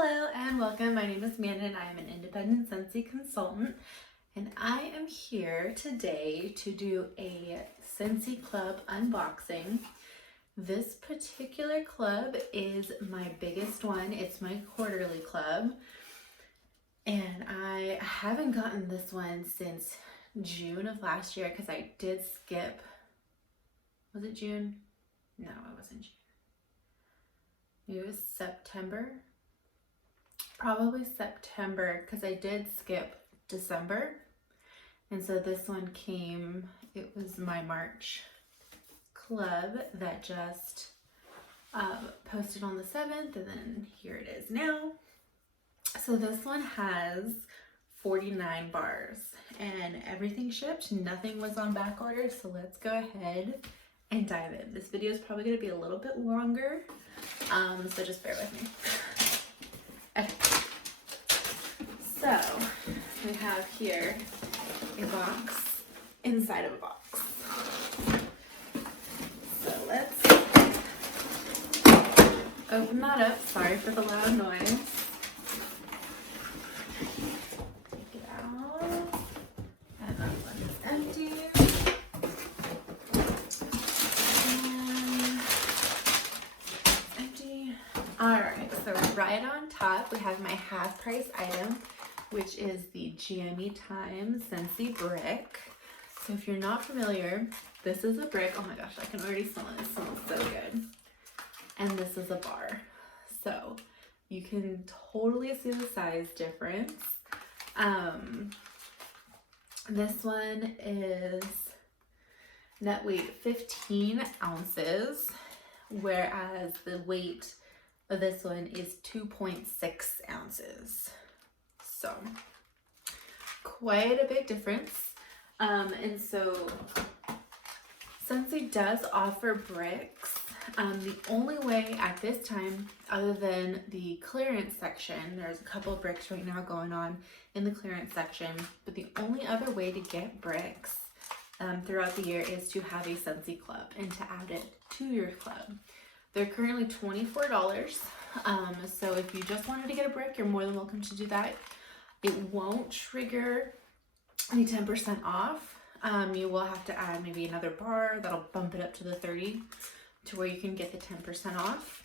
Hello and welcome. My name is Amanda and I am an independent Scentsy consultant, and I am here today to do a Scentsy Club unboxing. This particular club is my biggest one. It's my quarterly club, and I haven't gotten this one since June of last year because I did skip. Was it June? No, it wasn't June. Maybe it was September. Probably September, because I did skip December, and so this one came, it was my March club that just posted on the 7th, and then here it is now. So this one has 49 bars and everything shipped. Nothing was on back order, so let's go ahead and dive in. This video is probably going to be a little bit longer, so just bear with me. Okay. So we have here a box inside of a box. So let's open that up. Sorry for the loud noise. Take it out. And that one is empty. And empty. Alright, so right on top we have my half price item, which is the Jammy Time Scentsy brick. So if you're not familiar, this is a brick. Oh my gosh, I can already smell it. It smells so good. And this is a bar. So you can totally see the size difference. This one is net weight 15 ounces, whereas the weight of this one is 2.6 ounces. So quite a big difference. And so Scentsy does offer bricks. The only way at this time, other than the clearance section, there's a couple of bricks right now going on in the clearance section, but the only other way to get bricks throughout the year is to have a Scentsy club and to add it to your club. They're currently $24. So if you just wanted to get a brick, you're more than welcome to do that. It won't trigger any 10% off. You will have to add maybe another bar that'll bump it up to the 30 to where you can get the 10% off.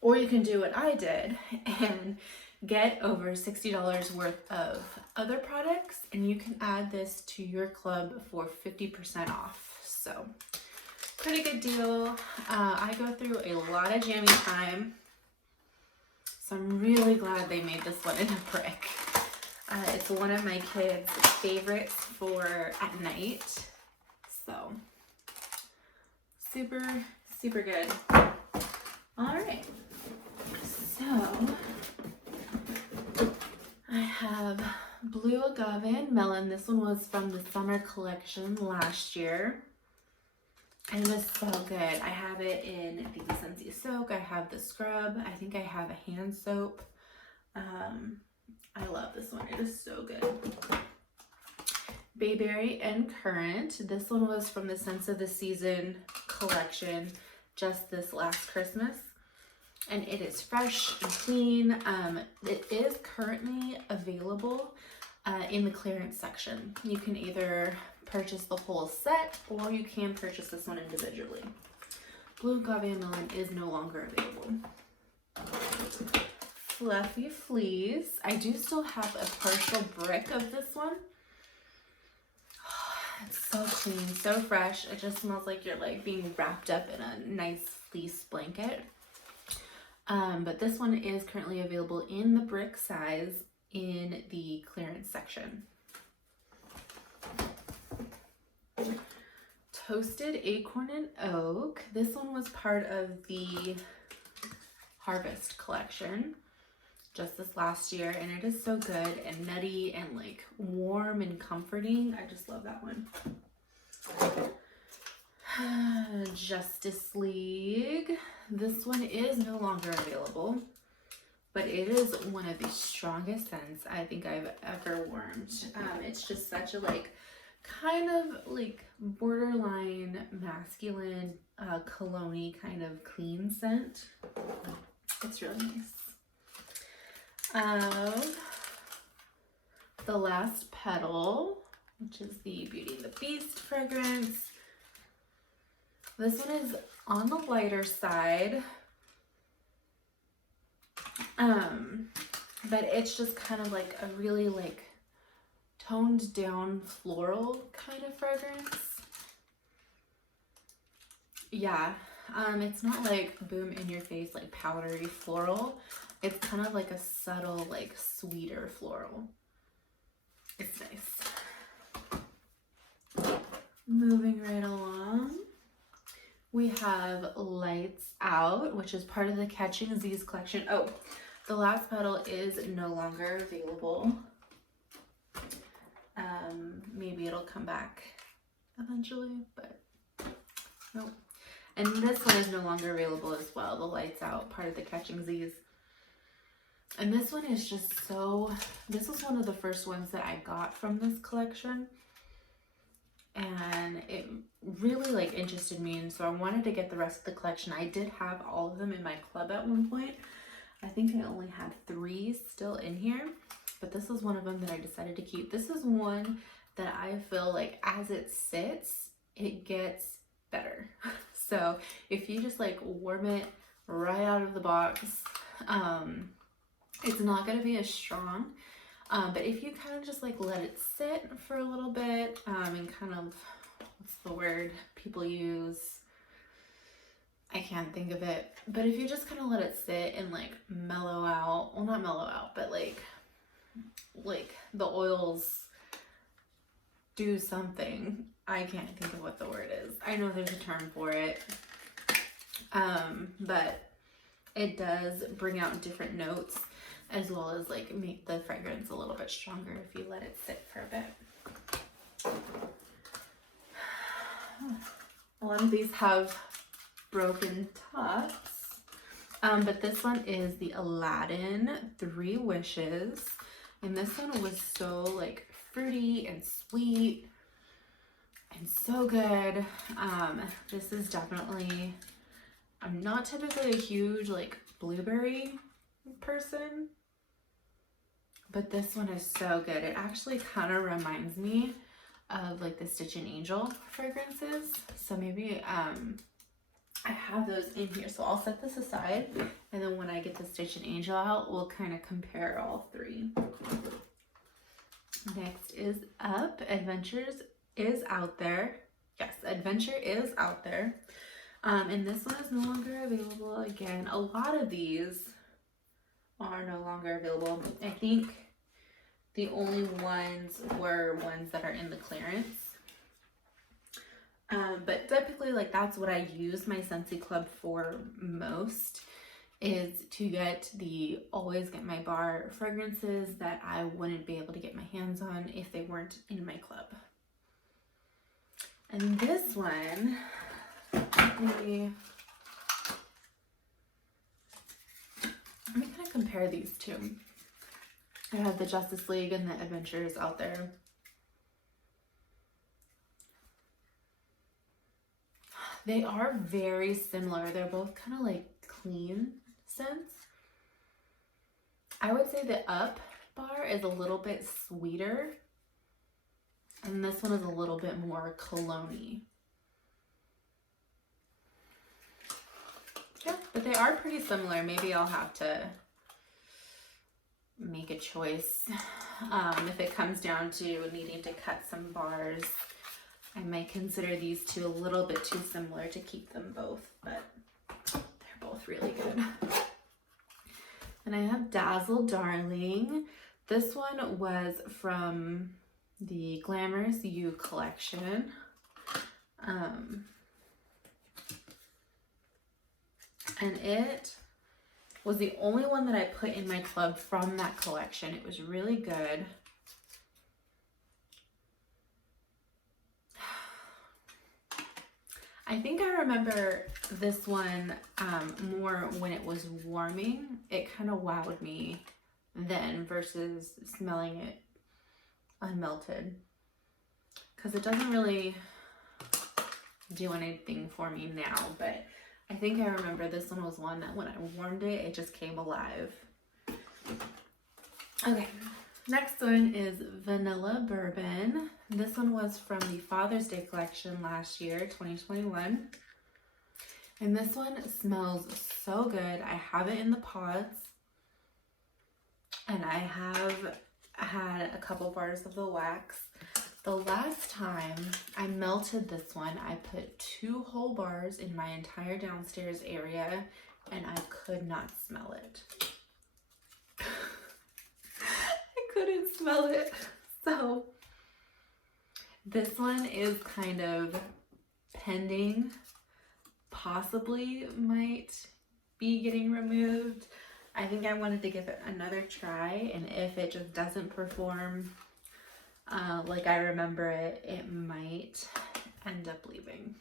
Or you can do what I did and get over $60 worth of other products, and you can add this to your club for 50% off. So pretty good deal. I go through a lot of Jammy Time, so I'm really glad they made this one in a brick. It's one of my kids' favorites for at night. So super, super good. All right. So I have Blue Agave and Melon. This one was from the summer collection last year. And it was so good. I have it in the Scentsy soak. I have the scrub. I think I have a hand soap. I love this one. It is so good. Bayberry and Currant. This one was from the Scents of the Season collection just this last Christmas. And it is fresh and clean. It is currently available in the clearance section. You can either purchase the whole set or you can purchase this one individually. Blue Agave and Melon is no longer available. Fluffy Fleas. I do still have a partial brick of this one. It's so clean, so fresh. It just smells like you're like being wrapped up in a nice fleece blanket. But this one is currently available in the brick size in the clearance section. Toasted Acorn and Oak. This one was part of the Harvest collection just this last year, and it is so good and nutty and like warm and comforting. I just love that one. Justice League. This one is no longer available, but it is one of the strongest scents I think I've ever warmed. It's just such a like kind of like borderline masculine cologne-y kind of clean scent. It's really nice. The Last Petal, which is the Beauty and the Beast fragrance. This one is on the lighter side, but it's just kind of like a really like toned down floral kind of fragrance. Yeah, it's not like boom in your face like powdery floral. It's kind of like a subtle like sweeter floral. It's nice. Moving right along, we have Lights Out, which is part of the Catching Z's collection. Oh, The Last Petal is no longer available. Maybe it'll come back eventually, but nope. And this one is no longer available as well, the Lights Out, part of the Catching Z's. And this one is just so, this was one of the first ones that I got from this collection. And it really like interested me, and so I wanted to get the rest of the collection. I did have all of them in my club at one point. I think I only had 3 still in here, but this was one of them that I decided to keep. This is one that I feel like as it sits, it gets better. So if you just like warm it right out of the box, it's not going to be as strong. But if you kind of just like let it sit for a little bit, and kind of, what's the word people use? I can't think of it. But if you just kind of let it sit and like mellow out, well, not mellow out, but like the oils do something. I can't think of what the word is. I know there's a term for it. But it does bring out different notes, as well as like make the fragrance a little bit stronger if you let it sit for a bit. A lot of these have broken tops, but this one is the Aladdin 3 Wishes, and this one was so like fruity and sweet and so good. This is definitely, I'm not typically a huge like blueberry person, but this one is so good. It actually kind of reminds me of like the Stitch and Angel fragrances. So maybe I have those in here, so I'll set this aside, and then when I get the Stitch and Angel out, we'll kind of compare all 3. Next is Up. Adventures is out there. Yes, Adventure is out there. And this one is no longer available. Again, a lot of these are no longer available. I think the only ones were ones that are in the clearance. But typically, like, that's what I use my Scentsy Club for most, is to always get my bar fragrances that I wouldn't be able to get my hands on if they weren't in my club. And this one, let me kind of compare these two. I have the Justice League and the Adventures out there. They are very similar. They're both kind of like clean scents. I would say the Up bar is a little bit sweeter, and this one is a little bit more cologne-y. Yeah, but they are pretty similar. Maybe I'll have to make a choice. If it comes down to needing to cut some bars, I might consider these two a little bit too similar to keep them both, but they're both really good. And I have Dazzle Darling. This one was from the Glamorous You collection. And it was the only one that I put in my club from that collection. It was really good. I think I remember this one more when it was warming. It kind of wowed me then versus smelling it unmelted, because it doesn't really do anything for me now, but I think I remember this one was one that when I warmed it, it just came alive. Okay, next one is Vanilla Bourbon. This one was from the Father's Day collection last year, 2021. And this one smells so good. I have it in the pods, and I have had a couple bars of the wax. The last time I melted this one, I put 2 whole bars in my entire downstairs area, and I could not smell it. I couldn't smell it. So this one is kind of pending. Possibly might be getting removed. I think I wanted to give it another try, and if it just doesn't perform like I remember it, it might end up leaving.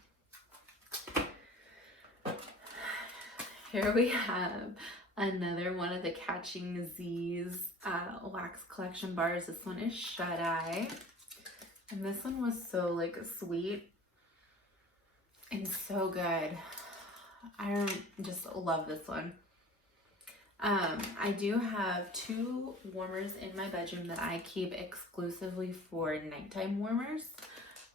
Here we have another one of the Catching Z's wax collection bars. This one is Shut Eye, and this one was so like sweet and so good. I just love this one. I do have 2 warmers in my bedroom that I keep exclusively for nighttime warmers.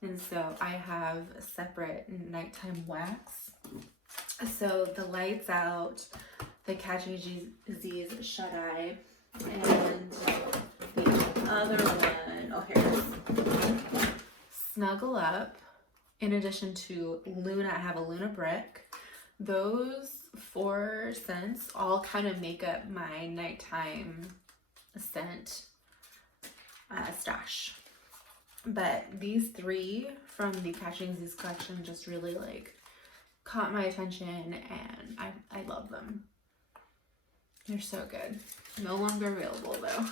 And so I have separate nighttime wax. So the Lights Out, the Catching Z's Shut Eye, and the other one, oh here, Snuggle Up. In addition to Luna, I have a Luna Brick. Those 4 scents all kind of make up my nighttime scent stash. But these 3 from the Catching Z's collection just really like caught my attention, and I love them. They're so good. No longer available though.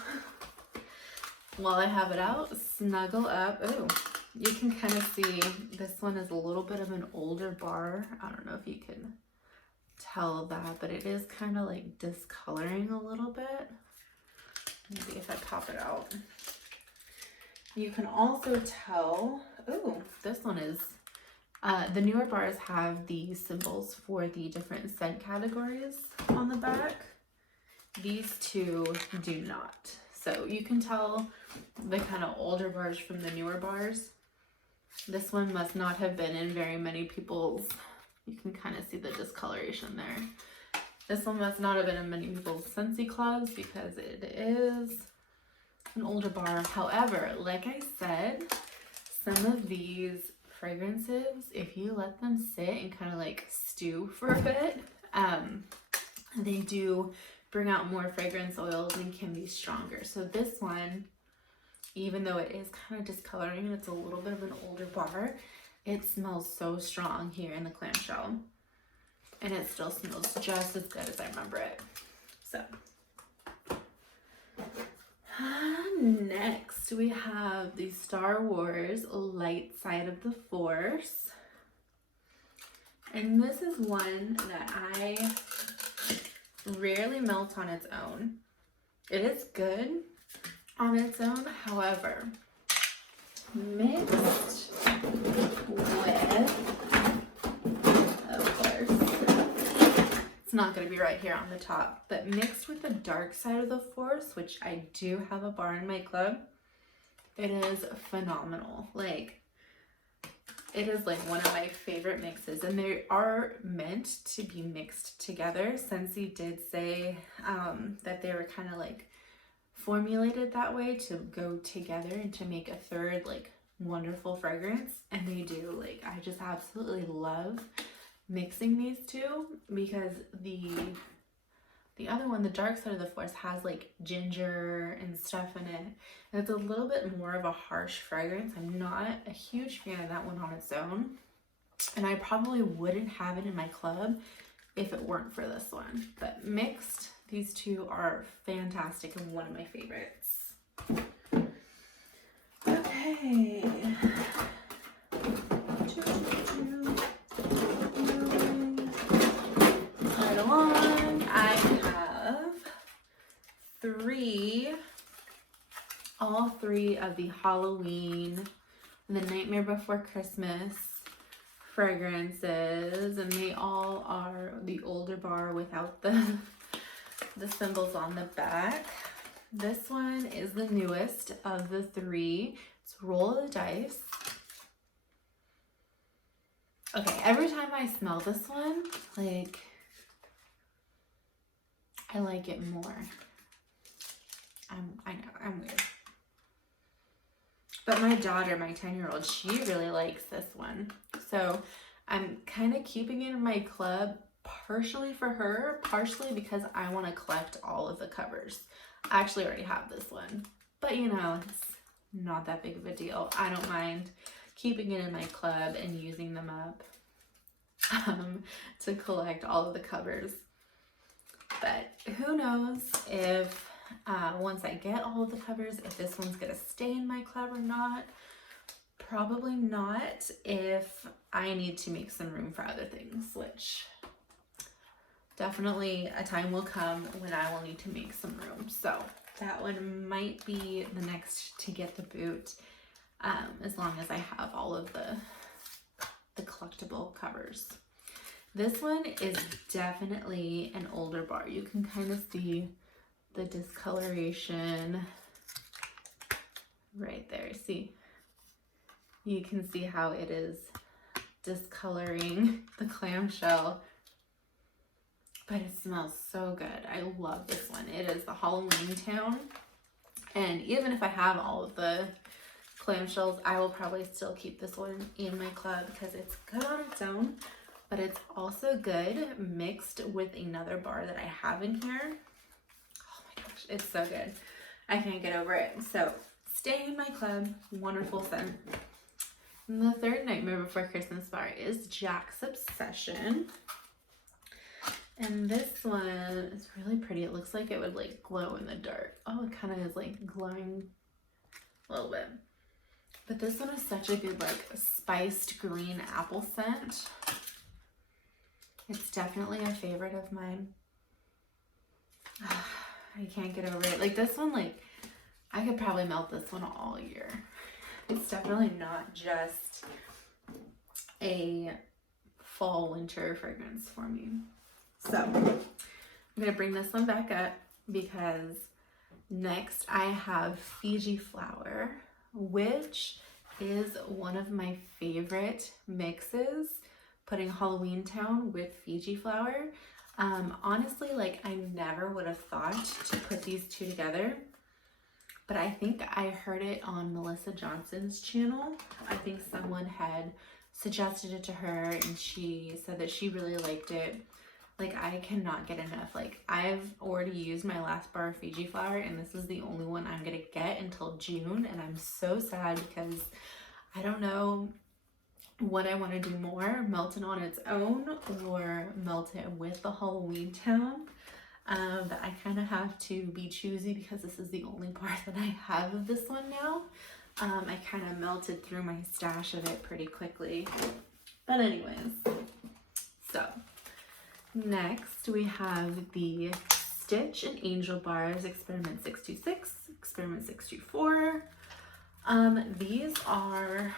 While I have it out, Snuggle Up. Ooh. You can kind of see this one is a little bit of an older bar. I don't know if you can tell that, but it is kind of like discoloring a little bit. Maybe if I pop it out. You can also tell, ooh, this one is, the newer bars have the symbols for the different scent categories on the back. These 2 do not. So you can tell the kind of older bars from the newer bars. This one must not have been in very many people's, you can kind of see the discoloration there. This one must not have been in many people's Scentsy clubs because it is an older bar. However, like I said, some of these fragrances, if you let them sit and kind of like stew for a bit, they do bring out more fragrance oils and can be stronger. So this one, even though it is kind of discoloring and it's a little bit of an older bar, it smells so strong here in the clamshell. And it still smells just as good as I remember it. So, next we have the Star Wars Light Side of the Force. And this is one that I rarely melt on its own. It is good on its own, however, mixed with, of course, it's not going to be right here on the top, but mixed with the Dark Side of the Force, which I do have a bar in my club, it is phenomenal. Like, it is like one of my favorite mixes, and they are meant to be mixed together. Scentsy did say that they were kind of like formulated that way to go together and to make a third like wonderful fragrance, and they do. Like, I just absolutely love mixing these 2 because the other one, the Dark Side of the Force, has like ginger and stuff in it, and it's a little bit more of a harsh fragrance. I'm not a huge fan of that one on its own, and I probably wouldn't have it in my club if it weren't for this one. But mixed, these 2 are fantastic and one of my favorites. Okay. Right along, I have all three of the Halloween and the Nightmare Before Christmas fragrances, and they all are the older bar without the symbols on the back. This one is the newest of the three. It's Roll of the Dice. Okay, every time I smell this one, like, I like it more. I know, I'm weird. But my daughter, my 10-year-old, she really likes this one. So I'm kind of keeping it in my club, partially for her, partially because I want to collect all of the covers. I actually already have this one, but you know, it's not that big of a deal. I don't mind keeping it in my club and using them up to collect all of the covers. But who knows if once I get all of the covers, if this one's gonna stay in my club or not. Probably not if I need to make some room for other things, which definitely a time will come when I will need to make some room. So that one might be the next to get the boot, as long as I have all of the collectible covers. This one is definitely an older bar. You can kind of see the discoloration right there. See, you can see how it is discoloring the clamshell, but it smells so good. I love this one. It is the Halloween Town, and even if I have all of the clamshells, I will probably still keep this one in my club because it's good on its own, but it's also good mixed with another bar that I have in here. Oh my gosh, it's so good. I can't get over it. So stay in my club, wonderful scent. And the third Nightmare Before Christmas bar is Jack's Obsession. And this one is really pretty. It looks like it would like glow in the dark. Oh, it kind of is like glowing a little bit. But this one is such a good like spiced green apple scent. It's definitely a favorite of mine. I can't get over it. Like this one, like I could probably melt this one all year. It's definitely not just a fall winter fragrance for me. So I'm gonna bring this one back up because next I have Fiji Flower, which is one of my favorite mixes, putting Halloween Town with Fiji Flower. Honestly, like I never would have thought to put these two together, but I think I heard it on Melissa Johnson's channel. I think someone had suggested it to her and she said that she really liked it. Like I cannot get enough. Like I've already used my last bar of Fiji Flower and this is the only one I'm gonna get until June, and I'm so sad because I don't know what I want to do more, melt it on its own or melt it with the Halloween Town. But I kind of have to be choosy because this is the only part that I have of this one now. I kind of melted through my stash of it pretty quickly. But anyways, so next we have the Stitch and Angel Bars Experiment 626, Experiment 624. These are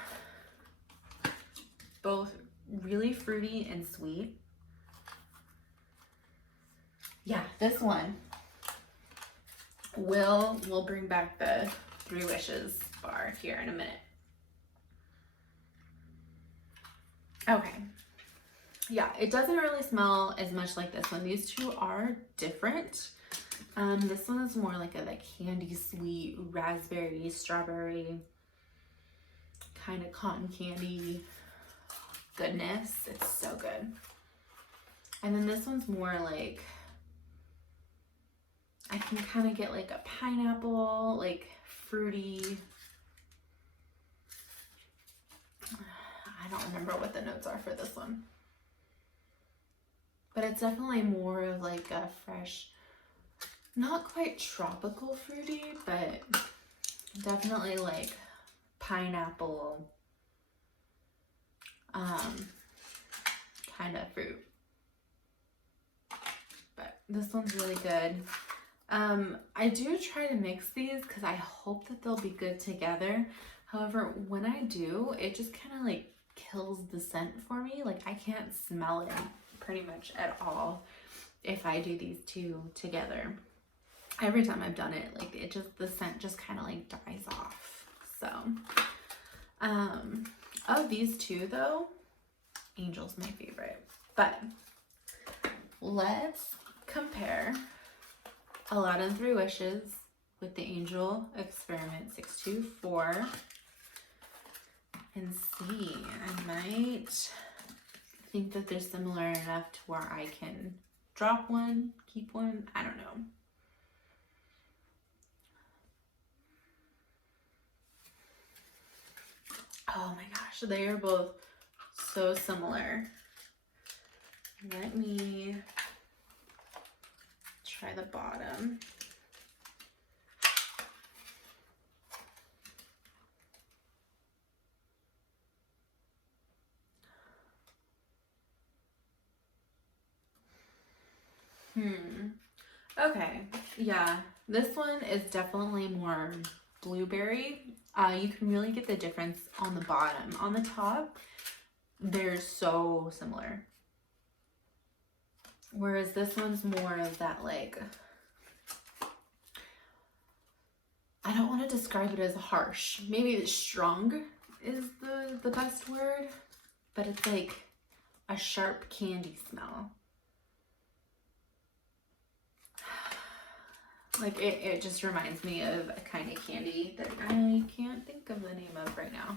both really fruity and sweet. Yeah, this one we'll bring back the 3 Wishes bar here in a minute. Okay. Yeah, it doesn't really smell as much like this one. These two are different. This one is more like a candy sweet, raspberry, strawberry, kind of cotton candy goodness. It's so good. And then this one's more like, I can kind of get like a pineapple, like fruity. I don't remember what the notes are for this one. But it's definitely more of like a fresh, not quite tropical fruity, but definitely like pineapple kind of fruit. But this one's really good. I do try to mix these because I hope that they'll be good together. However, when I do, it just kind of like kills the scent for me. Like I can't smell it pretty much at all if I do these two together. Every time I've done it, like it just, the scent just kind of like dies off. So, of these two though, Angel's my favorite. But let's compare Aladdin 3 Wishes with the Angel Experiment 624 and see. I might think that they're similar enough to where I can drop one, keep one, I don't know. Oh my gosh, they are both so similar. Let me try the bottom. Okay, yeah, this one is definitely more blueberry. You can really get the difference on the bottom. On the top, they're so similar. Whereas this one's more of that, like, I don't want to describe it as harsh. Maybe strong is the best word, but it's like a sharp candy smell. Like it just reminds me of a kind of candy that I can't think of the name of right now.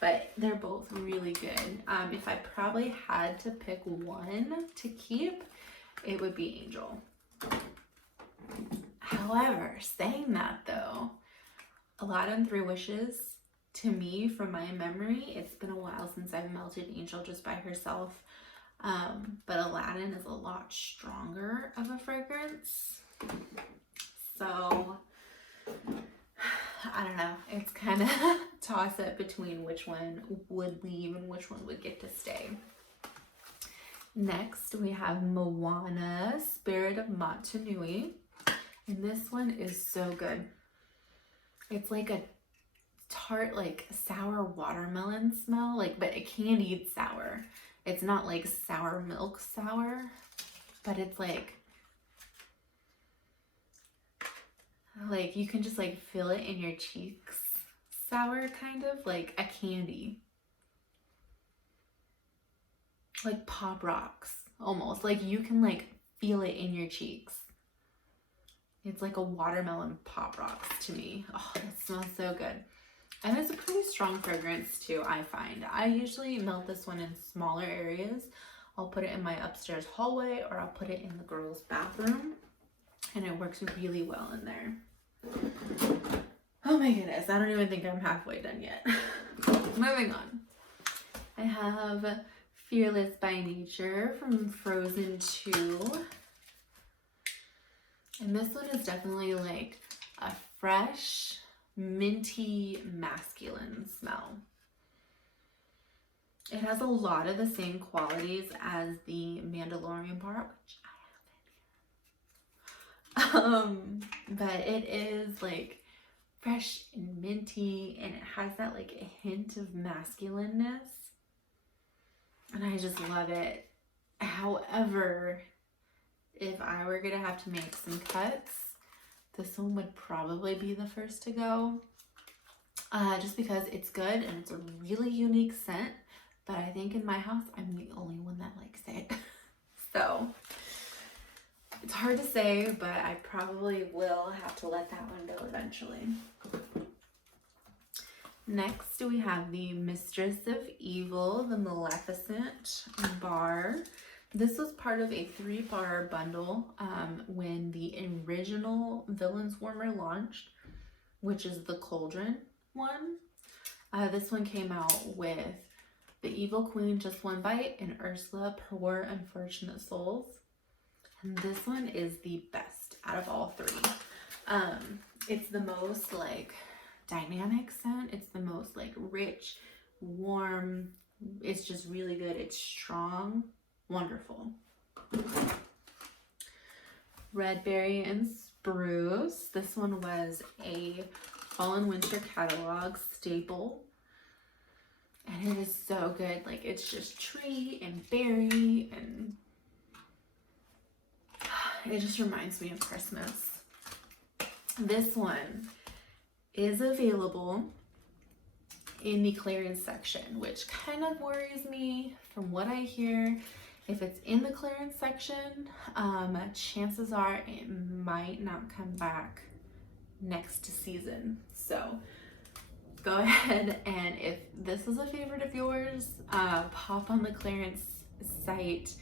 But they're both really good. If I probably had to pick one to keep, it would be Angel. However, saying that though, Aladdin 3 Wishes, to me, from my memory, it's been a while since I've melted Angel just by herself. But Aladdin is a lot stronger of a fragrance. So, I don't know. It's kind of toss up between which one would leave and which one would get to stay. Next, we have Moana, Spirit of Motunui. And this one is so good. It's like a tart, like sour watermelon smell, like, but a candied sour. It's not like sour milk sour, but it's like you can just like feel it in your cheeks sour, kind of like a candy, like Pop Rocks almost. Like you can like feel it in your cheeks. It's like a watermelon Pop Rocks to me. Oh, it smells so good. And it's a pretty strong fragrance too, I find. I usually melt this one in smaller areas. I'll put it in my upstairs hallway, or I'll put it in the girls' bathroom, and it works really well in there. Oh my goodness, I don't even think I'm halfway done yet. Moving on. I have Fearless by Nature from Frozen 2. And this one is definitely like a fresh, minty, masculine smell. It has a lot of the same qualities as the Mandalorian bar, which I have in here. But it is like fresh and minty, and it has that like a hint of masculineness, and I just love it. However, if I were gonna have to make some cuts, this one would probably be the first to go, just because it's good and it's a really unique scent, but I think in my house I'm the only one that likes it. So it's hard to say, but I probably will have to let that one go eventually. Next, we have the Mistress of Evil, the Maleficent bar. This was part of a 3-bar bundle when the original Villains Warmer launched, which is the Cauldron one. This one came out with the Evil Queen, Just One Bite, and Ursula, Poor Unfortunate Souls. And this one is the best out of all 3. It's the most like dynamic scent. It's the most like rich, warm. It's just really good. It's strong, wonderful. Red Berry and Spruce. This one was a Fall and Winter catalog staple. And it is so good. Like, it's just tree and berry, and it just reminds me of Christmas. This one is available in the clearance section, which kind of worries me from what I hear. If it's in the clearance section, chances are it might not come back next season. So go ahead, and if this is a favorite of yours, pop on the clearance site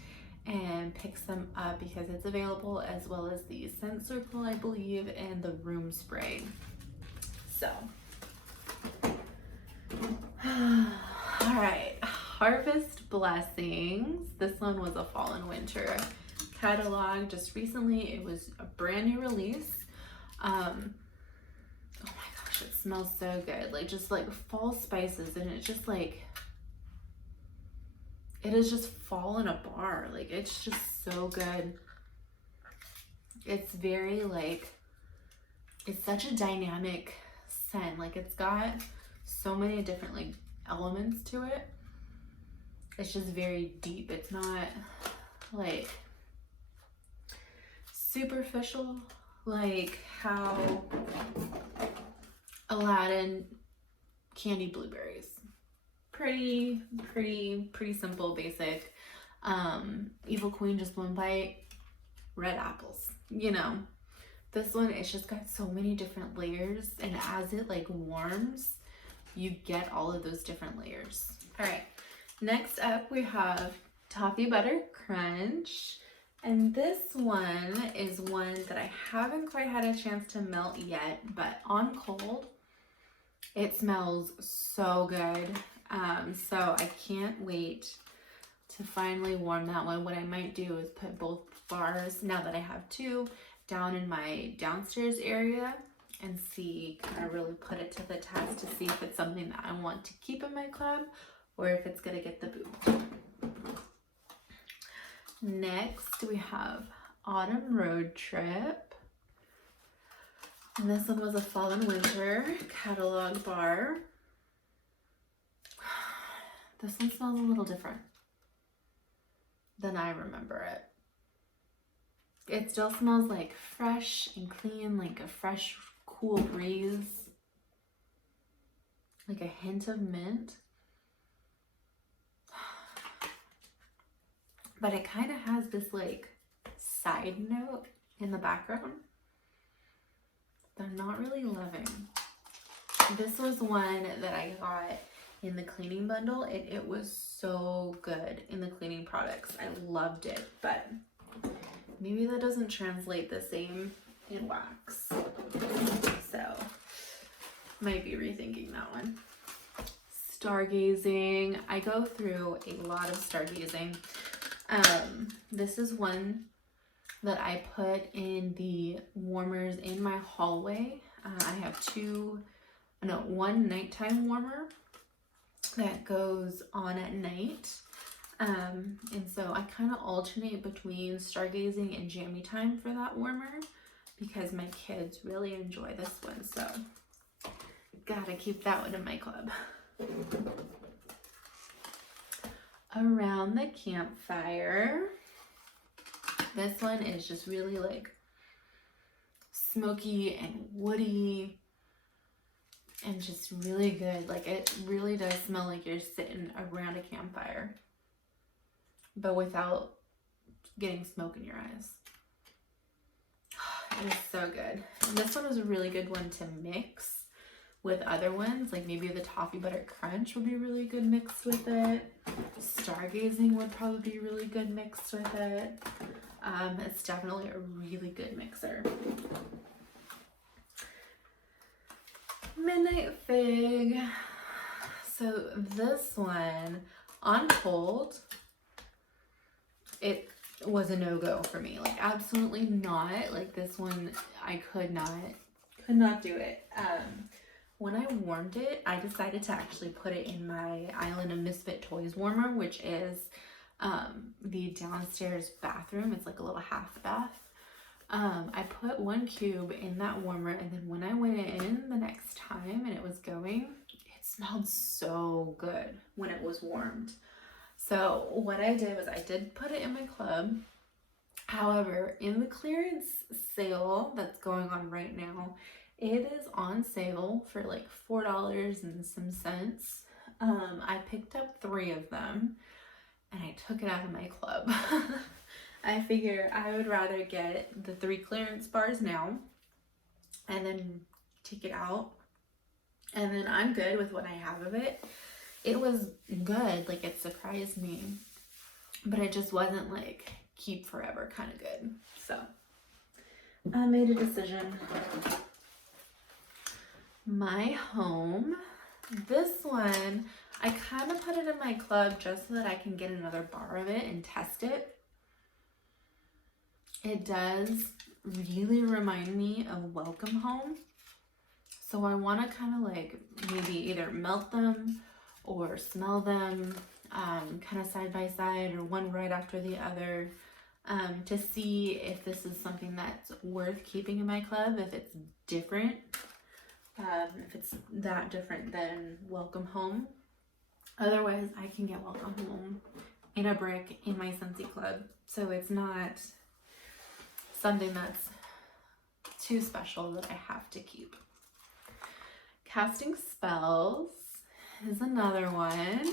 and pick some up, because it's available, as well as the scent circle, I believe, and the room spray. So all right, Harvest Blessings. This one was a fall and winter catalog just recently. It was a brand new release. Oh my gosh, it smells so good. Like, just like fall spices, and it's just like, it is just fall in a bar. Like, it's just so good. It's very like, it's such a dynamic scent. Like, it's got so many different like elements to it. It's just very deep. It's not like superficial like how Aladdin candy blueberries. Pretty simple, basic. Evil Queen, just one bite. Red apples, you know. This one, it's just got so many different layers, and as it like warms, you get all of those different layers. All right, next up we have Toffee Butter Crunch. And this one is one that I haven't quite had a chance to melt yet, but on cold, it smells so good. So I can't wait to finally warm that one. What I might do is put both bars, now that I have two, down in my downstairs area and see, kind of really put it to the test to see if it's something that I want to keep in my club or if it's gonna get the boot. Next, we have Autumn Road Trip. And this one was a fall and winter catalog bar. This one smells a little different than I remember it. It still smells like fresh and clean, like a fresh, cool breeze. Like a hint of mint. But it kind of has this like side note in the background that I'm not really loving. This was one that I got in the cleaning bundle. It was so good in the cleaning products. I loved it, but maybe that doesn't translate the same in wax. So might be rethinking that one. Stargazing. I go through a lot of stargazing. This is one that I put in the warmers in my hallway. I have one nighttime warmer that goes on at night. And so I kind of alternate between stargazing and jammy time for that warmer because my kids really enjoy this one. So gotta keep that one in my club. Around the Campfire. This one is just really like smoky and woody and just really good. Like, it really does smell like you're sitting around a campfire, but without getting smoke in your eyes. It is so good. And this one is a really good one to mix with other ones. Like maybe the Toffee Butter Crunch would be really good mixed with it. Stargazing would probably be really good mixed with it. It's definitely a really good mixer. Midnight Fig. So this one, on cold, it was a no-go for me. Like, absolutely not. Like, this one, I could not do it. When I warmed it, I decided to actually put it in my Island of Misfit Toys warmer, which is the downstairs bathroom. It's like a little half bath. I put 1 cube in that warmer, and then when I went in the next time and it was going, it smelled so good when it was warmed. So what I did was I did put it in my club. However, in the clearance sale that's going on right now, it is on sale for like $4 and some cents. I picked up 3 of them and I took it out of my club. I figure I would rather get the 3 clearance bars now and then take it out, and then I'm good with what I have of it. It was good, like it surprised me, but it just wasn't like keep forever kind of good. So I made a decision. My home, this one, I kind of put it in my club just so that I can get another bar of it and test it. It does really remind me of Welcome Home. So I want to kind of like maybe either melt them or smell them kind of side by side or one right after the other, to see if this is something that's worth keeping in my club, if it's different, if it's that different than Welcome Home. Otherwise, I can get Welcome Home in a brick in my Scentsy club, so it's not something that's too special that I have to keep. Casting Spells is another one.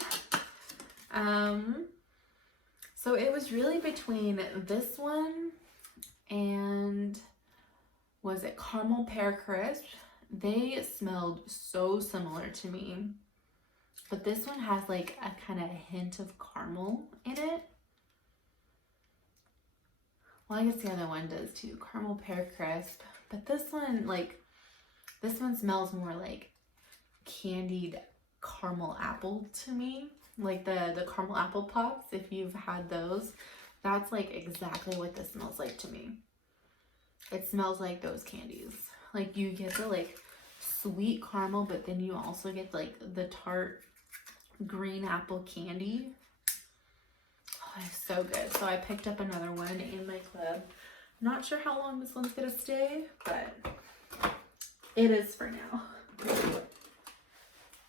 So it was really between this one and, was it Caramel Pear Crisp? They smelled so similar to me, but this one has like a kind of hint of caramel in it. Well, I guess the other one does too, Caramel Pear Crisp, but this one smells more like candied caramel apple to me, like the caramel apple pops. If you've had those, that's like exactly what this smells like to me. It smells like those candies. Like you get the like sweet caramel, but then you also get like the tart green apple candy. Oh, it's so good. So I picked up another one in my club. Not sure how long this one's gonna stay, but it is for now.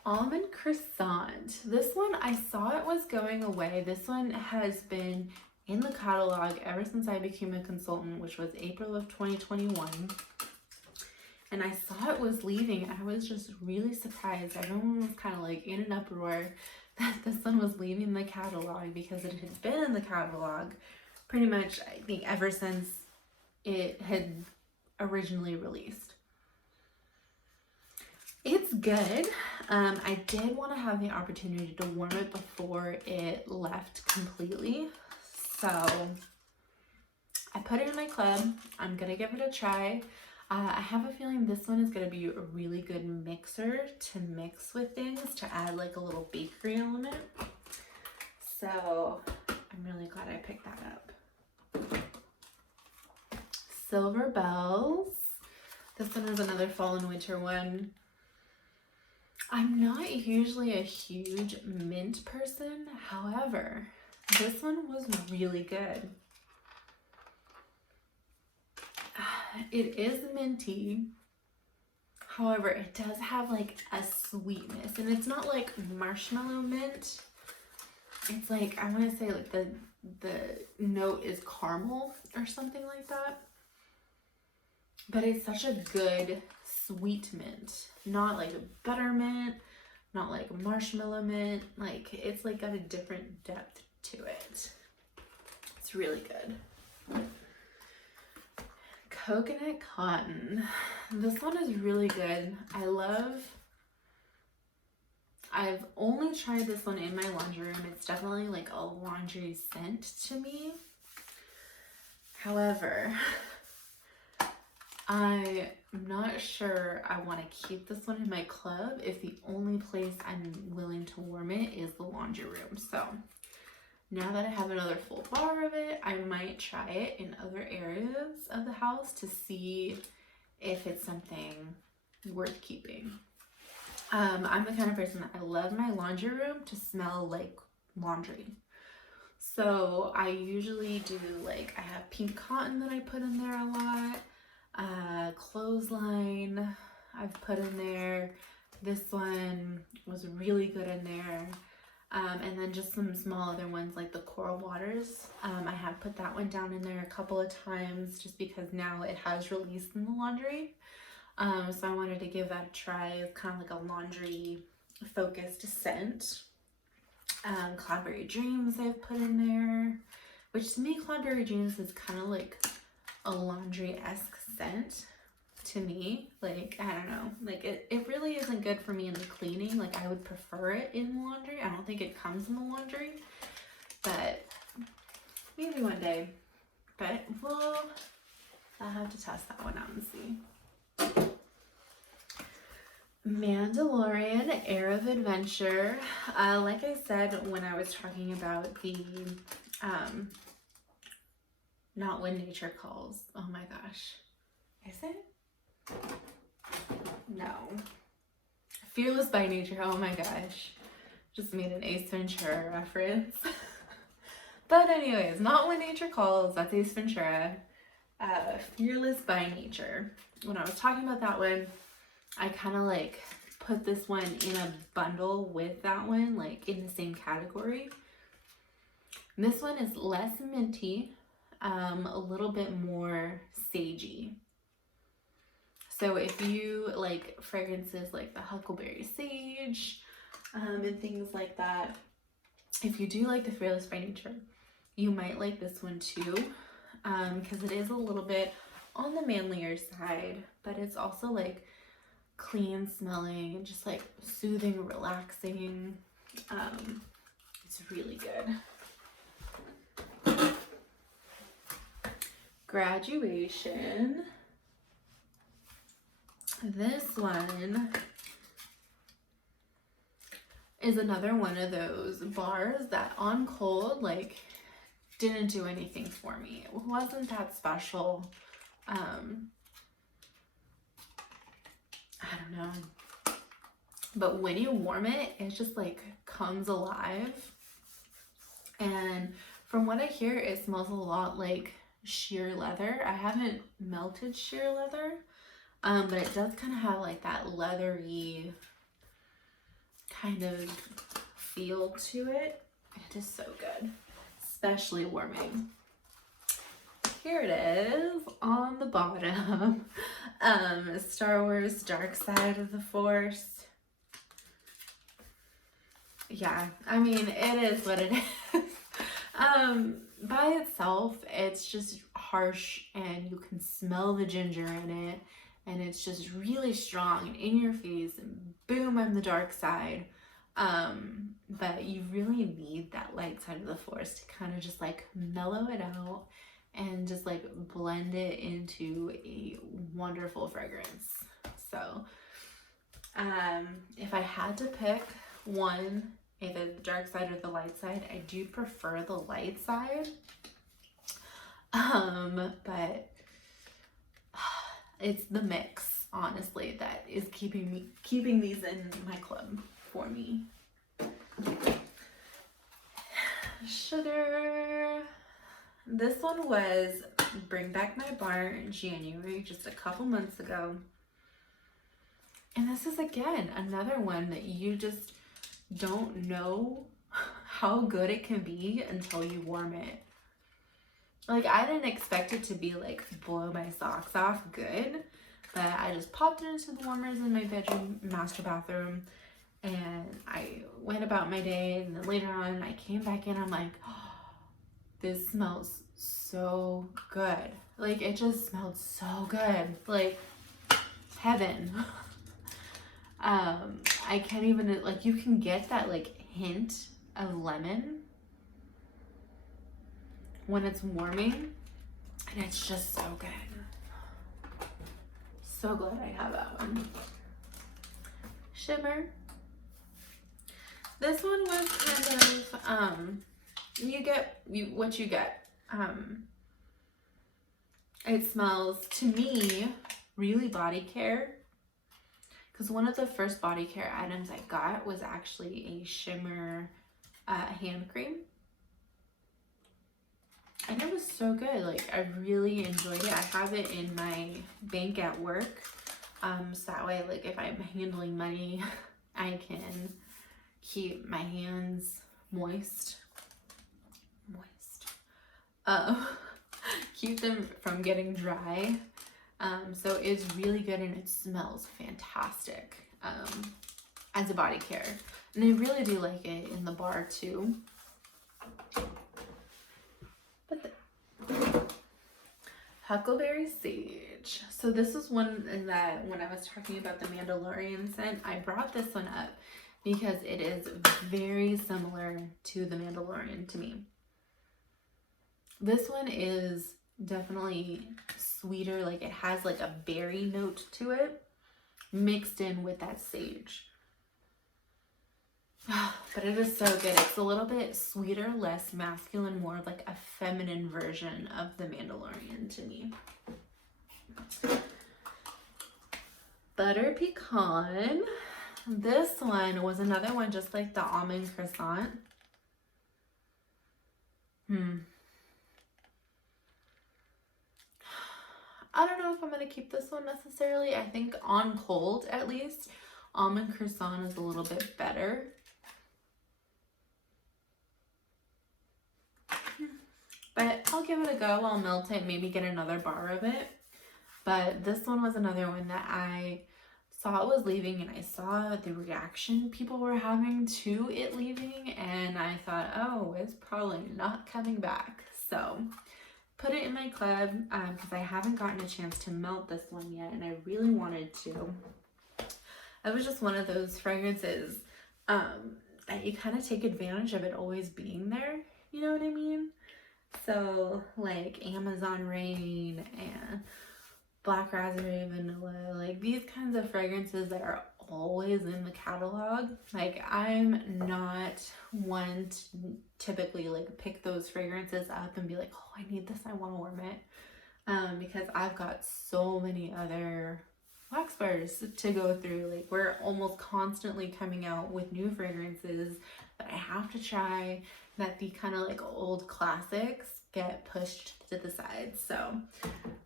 Almond Croissant. This one, I saw it was going away. This one has been in the catalog ever since I became a consultant, which was April of 2021. And I saw it was leaving. I was just really surprised. Everyone was kind of like in an uproar that this one was leaving the catalog, because it had been in the catalog pretty much, I think, ever since it had originally released. It's good. I did want to have the opportunity to warm it before it left completely. So I put it in my club. I'm going to give it a try. I have a feeling this one is going to be a really good mixer to mix with things, to add like a little bakery element. So I'm really glad I picked that up. Silver Bells. This one is another fall and winter one. I'm not usually a huge mint person. However, this one was really good. It is minty. However, it does have like a sweetness, and it's not like marshmallow mint. It's like, I want to say like the note is caramel or something like that. But it's such a good sweet mint. Not like a buttermint, not like marshmallow mint. Like, it's like got a different depth to it. It's really good. Coconut Cotton. This one is really good. I've only tried this one in my laundry room. It's definitely like a laundry scent to me. However, I'm not sure I want to keep this one in my club if the only place I'm willing to warm it is the laundry room. So now that I have another full bar of it, I might try it in other areas of the house to see if it's something worth keeping. I'm the kind of person that I love my laundry room to smell like laundry. So I usually do, like, I have pink cotton that I put in there a lot. Clothesline I've put in there. This one was really good in there. And then just some small other ones like the Coral Waters. I have put that one down in there a couple of times just because now it has released in the laundry. So I wanted to give that a try. It's kind of like a laundry focused scent. Cloudberry Dreams I've put in there, which to me Cloudberry Dreams is kind of like a laundry-esque scent to me. Like, I don't know, like it really isn't good for me in the cleaning. Like, I would prefer it in the laundry. I don't think it comes in the laundry, but maybe one day. But I'll have to test that one out and see. Mandalorian Air of Adventure. Like I said when I was talking about the Not When Nature Calls. Oh my gosh. Is it? No. Fearless by Nature. Oh my gosh. Just made an Ace Ventura reference. But anyways, Not When Nature Calls. That's Ace Ventura. Fearless by Nature. When I was talking about that one, I kind of like put this one in a bundle with that one, like in the same category. This one is less minty, a little bit more sagey. So if you like fragrances like the Huckleberry Sage and things like that, if you do like the Fearless by Nature, you might like this one too, because it is a little bit on the manlier side, but it's also like clean smelling and just like soothing, relaxing. It's really good. Graduation. This one is another one of those bars that on cold like didn't do anything for me. It wasn't that special. I don't know, but when you warm it, it just like comes alive. And from what I hear, it smells a lot like sheer leather. I haven't melted sheer leather, but it does kind of have like that leathery kind of feel to it. It is so good, especially warming. Here it is on the bottom. Star Wars Dark Side of the Force. Yeah, I mean, it is what it is. By itself, it's just harsh and you can smell the ginger in it, and it's just really strong and in your face, and boom, I'm the dark side. But you really need that light side of the Force to kind of just like mellow it out and just like blend it into a wonderful fragrance. So if I had to pick one, either the dark side or the light side, I do prefer the light side. But it's the mix, honestly, that is keeping these in my club for me. Sugar. This one was Bring Back My Bar in January, just a couple months ago. And this is, again, another one that you just don't know how good it can be until you warm it. Like, I didn't expect it to be, like, blow my socks off good. But I just popped it into the warmers in my bedroom, master bathroom. And I went about my day. And then later on, I came back in. I'm like, oh, this smells so good. Like, it just smelled so good. Like, heaven. I can't even, like, you can get that, like, hint of lemon when it's warming. And it's just so good. So glad I have that one. Shimmer. This one was kind of, you get what you get. It smells, to me, really body care. Because one of the first body care items I got was actually a shimmer hand cream. And it was so good. Like, I really enjoyed it. I have it in my bank at work. So that way, like if I'm handling money, I can keep my hands moist, keep them from getting dry. So it's really good and it smells fantastic as a body care. And I really do like it in the bar too. But Huckleberry Sage. So this is one that when I was talking about the Mandalorian scent, I brought this one up because it is very similar to the Mandalorian to me. This one is definitely sweeter, like it has like a berry note to it mixed in with that sage. But it is so good. It's a little bit sweeter, less masculine, more like a feminine version of the Mandalorian to me. Butter Pecan. This one was another one just like the almond croissant. I don't know if I'm going to keep this one necessarily. I think on cold, at least, almond croissant is a little bit better. But I'll give it a go. I'll melt it, maybe get another bar of it. But this one was another one that I saw it was leaving, and I saw the reaction people were having to it leaving, and I thought, oh, it's probably not coming back. So put it in my club because I haven't gotten a chance to melt this one yet, and I really wanted to. It was just one of those fragrances that you kind of take advantage of it always being there. You know what I mean? So like Amazon Rain and Black Raspberry Vanilla, like these kinds of fragrances that are always in the catalog. Like I'm not one to typically like pick those fragrances up and be like, oh, I need this, I want to warm it, because I've got so many other wax bars to go through. Like we're almost constantly coming out with new fragrances that I have to try, that the kind of like old classics get pushed to the side. So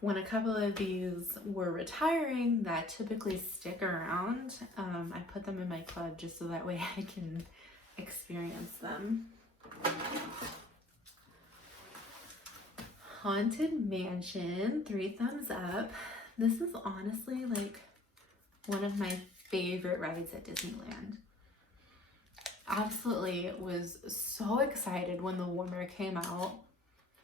when a couple of these were retiring that typically stick around, I put them in my club just so that way I can experience them. Haunted Mansion, 3 thumbs up. This is honestly like one of my favorite rides at Disneyland. Absolutely was so excited when the warmer came out.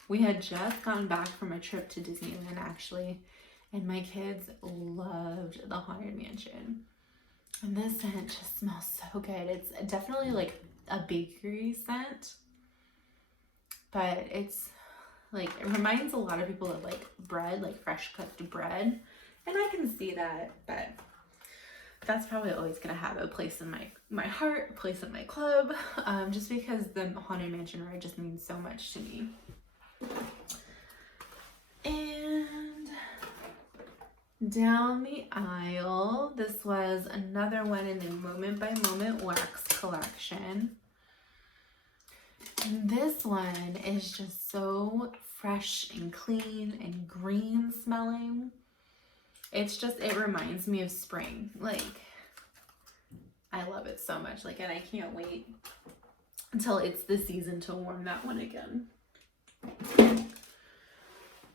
We had just gotten back from a trip to Disneyland actually, and my kids loved the Haunted Mansion. And this scent just smells so good. It's definitely like a bakery scent, but it's like, it reminds a lot of people of like bread, like fresh cooked bread. And I can see that, but that's probably always gonna have a place in my heart, a place in my club, just because the Haunted Mansion ride just means so much to me. And down the aisle, this was another one in the Moment by Moment Wax collection. And this one is just so fresh and clean and green smelling. It's just, it reminds me of spring. Like, I love it so much. Like, and I can't wait until it's the season to warm that one again.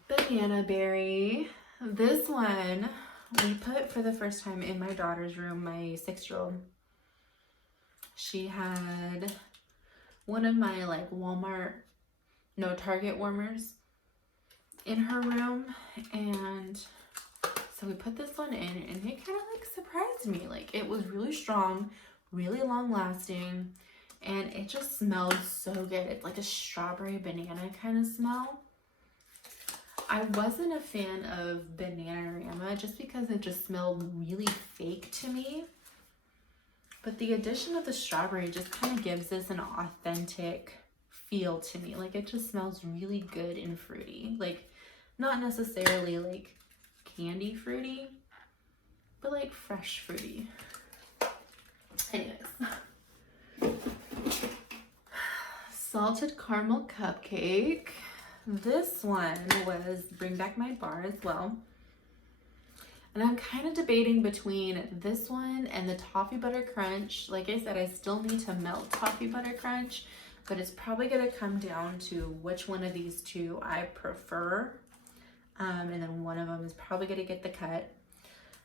Banana Berry. This one we put for the first time in my daughter's room, my 6-year-old. She had one of my like Target warmers in her room, and so we put this one in, and it kind of like surprised me. Like it was really strong, really long lasting, and it just smelled so good. It's like a strawberry banana kind of smell. I wasn't a fan of Bananarama just because it just smelled really fake to me. But the addition of the strawberry just kind of gives this an authentic feel to me. Like it just smells really good and fruity. Like not necessarily like candy fruity, but like fresh fruity. Anyways. Salted caramel cupcake. This one was Bring Back My Bar as well. And I'm kind of debating between this one and the Toffee Butter Crunch. Like I said, I still need to melt Toffee Butter Crunch, but it's probably going to come down to which one of these two I prefer. And then one of them is probably going to get the cut.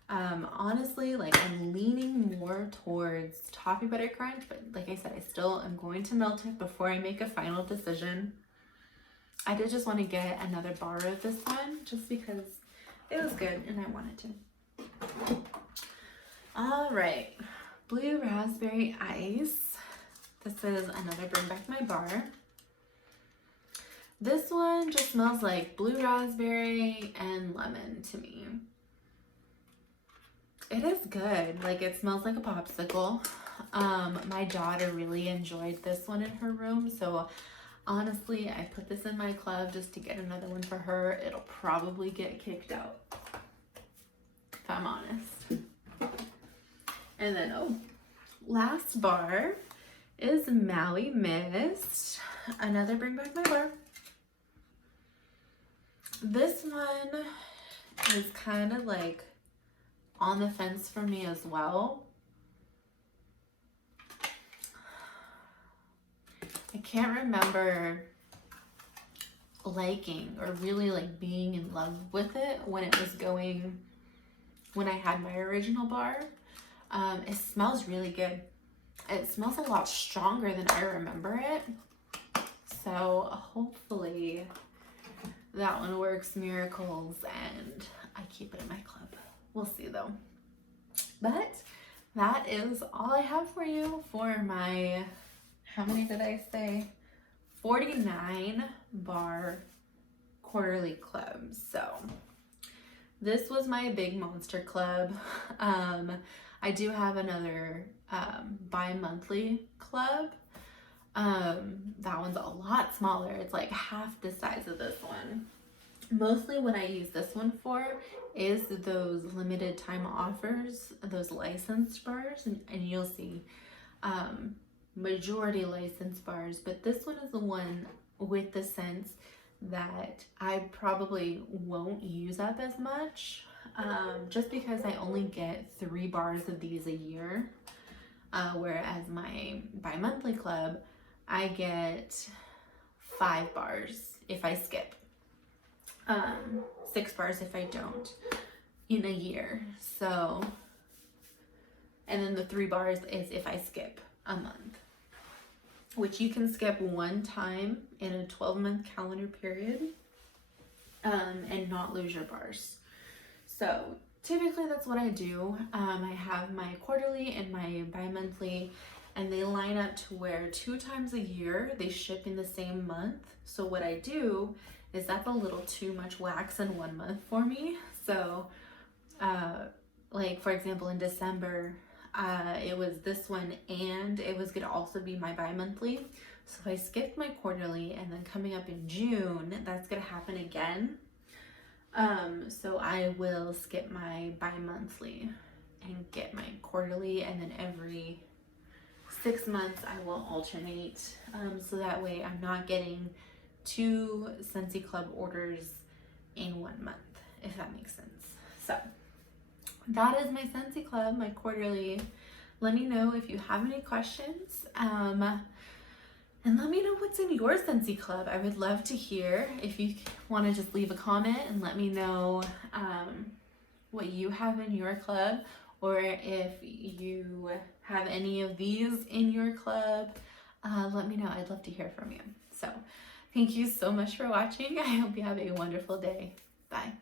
Honestly, like I'm leaning more towards Toffee Butter Crunch, but like I said, I still am going to melt it before I make a final decision. I did just want to get another bar of this one just because it was good and I wanted to. All right, Blue Raspberry Ice. This is another Bring Back My Bar. This one just smells like blue raspberry and lemon to me. It is good. Like, it smells like a popsicle. My daughter really enjoyed this one in her room, so honestly, I put this in my club just to get another one for her. It'll probably get kicked out, if I'm honest. And then, oh, last bar is Maui Mist. Another Bring Back My Bar. This one is kind of like on the fence for me as well. I can't remember liking or really like being in love with it when it was going, when I had my original bar. It smells really good. It smells a lot stronger than I remember it. So hopefully that one works miracles and I keep it in my club. We'll see though. But that is all I have for you for my, how many did I say? 49 bar quarterly club. So this was my big monster club. I do have another bi-monthly club. That one's a lot smaller. It's like half the size of this one. Mostly what I use this one for is those limited time offers, those licensed bars, and you'll see majority licensed bars, but this one is the one with the scents that I probably won't use up as much, just because I only get 3 bars of these a year, whereas my bi-monthly club, I get 5 bars if I skip. 6 bars if I don't in a year. So, and then the 3 bars is if I skip a month, which you can skip 1 time in a 12-month calendar period, and not lose your bars. So typically that's what I do. I have my quarterly and my bi-monthly, and they line up to where 2 times a year they ship in the same month. So what I do is that's a little too much wax in 1 month for me. So like for example in December, it was this one and it was gonna also be my bi-monthly. So I skipped my quarterly, and then coming up in June, that's gonna happen again. So I will skip my bi-monthly and get my quarterly, and then every 6 months I will alternate, so that way I'm not getting 2 Scentsy Club orders in 1 month, if that makes sense. So that is my Scentsy Club, my quarterly. Let me know if you have any questions, and let me know what's in your Scentsy Club. I would love to hear. If you want to just leave a comment and let me know what you have in your club, or if you have any of these in your club, let me know. I'd love to hear from you. So thank you so much for watching. I hope you have a wonderful day. Bye.